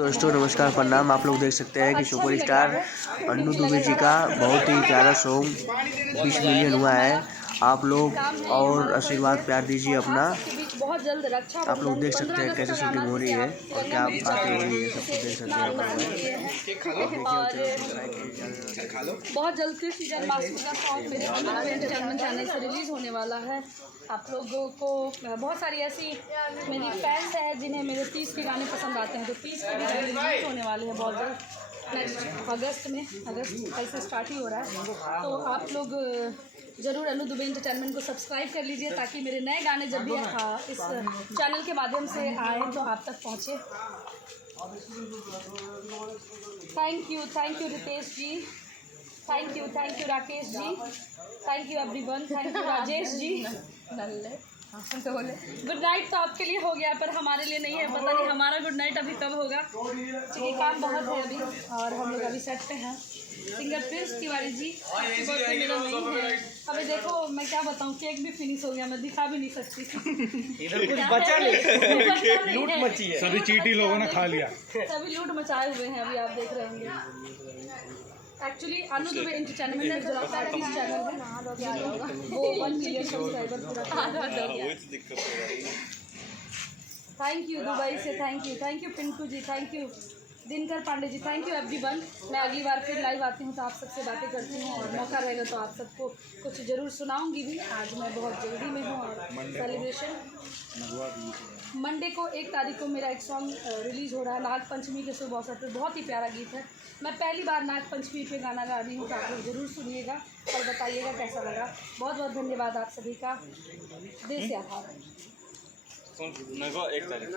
दोस्तों नमस्कार प्रणाम। आप लोग देख सकते हैं कि सुपर स्टार अन्नू दुबे जी का बहुत ही प्यारा सॉन्ग 20 मिलियन हुआ है। आप लोग और आशीर्वाद प्यार दीजिए अपना। बहुत जल्द रक्षा आप लोग देख सकते हैं कैसे शूटिंग हो रही है और क्या बातें हो रही है, सब कुछ देख सकते हैं आप। बहुत जल्द कृष्ण जन्माष्टमी का सॉन्ग मेरे एंटरटेनमेंट चैनल से रिलीज़ होने वाला है। आप लोगों को बहुत सारी ऐसी मेरी फैंस हैं जिन्हें मेरे 30 के गाने पसंद आते हैं, तो 30 के गाने रिलीज़ होने वाले हैं बहुत जल्द नेक्स्ट अगस्त में। अगस्त ऐसे स्टार्ट ही हो रहा है, तो आप लोग ज़रूर अन्नू दुबे एंटरटेनमेंट को सब्सक्राइब कर लीजिए ताकि मेरे नए गाने जब भी इस चैनल के माध्यम से आए तो आप तक पहुँचे। Thank you Ritesh ji, thank you Rakesh ji, thank you everyone, thank you Rajesh ji. Good night तो आपके लिए हो गया पर हमारे लिए नहीं है, पता नहीं हमारा गुड नाइट अभी कब होगा क्योंकि काम बहुत है अभी और हम लोग अभी सेट पे हैं। सिंगर प्रिंस तिवारी जी, मेरा नहीं है अभी। देखो मैं क्या बताऊँ, केक भी फिनिश हो गया, मैं दिखा भी नहीं सकती। इधर कुछ बचा नहीं, लूट मची है। सभी चीटी लोगों ने खा लिया, सभी लूट मचाए हुए हैं। अभी आप देख रहे होंगे एक्चुअली अन्नू दुबे एंटरटेनमेंट में जो प्रैक्टिस चैनल है वो 1 मिलियन सब्सक्राइबर पूरा हो गया। थैंक यू दुबई से, thank you Pintu ji, thank you Dinkar Pandey ji, thank you everyone. मैं अगली बार फिर लाइव आती हूँ तो आप सबसे बातें करती हूँ और मौका रहेगा तो आप सबको कुछ ज़रूर सुनाऊंगी भी। आज मैं बहुत जल्दी में हूँ और सेलिब्रेशन मंडे को 1 तारीख को मेरा एक सॉन्ग रिलीज़ हो रहा है नाग पंचमी के शुभ अवसर पर। बहुत ही प्यारा गीत है, मैं पहली बार नाग पंचमी पे गाना गा रही हूँ, तो आप लोग ज़रूर सुनिएगा और बताइएगा कैसा लगा। बहुत बहुत धन्यवाद आप सभी का, दिल से आभार। 1 तारीख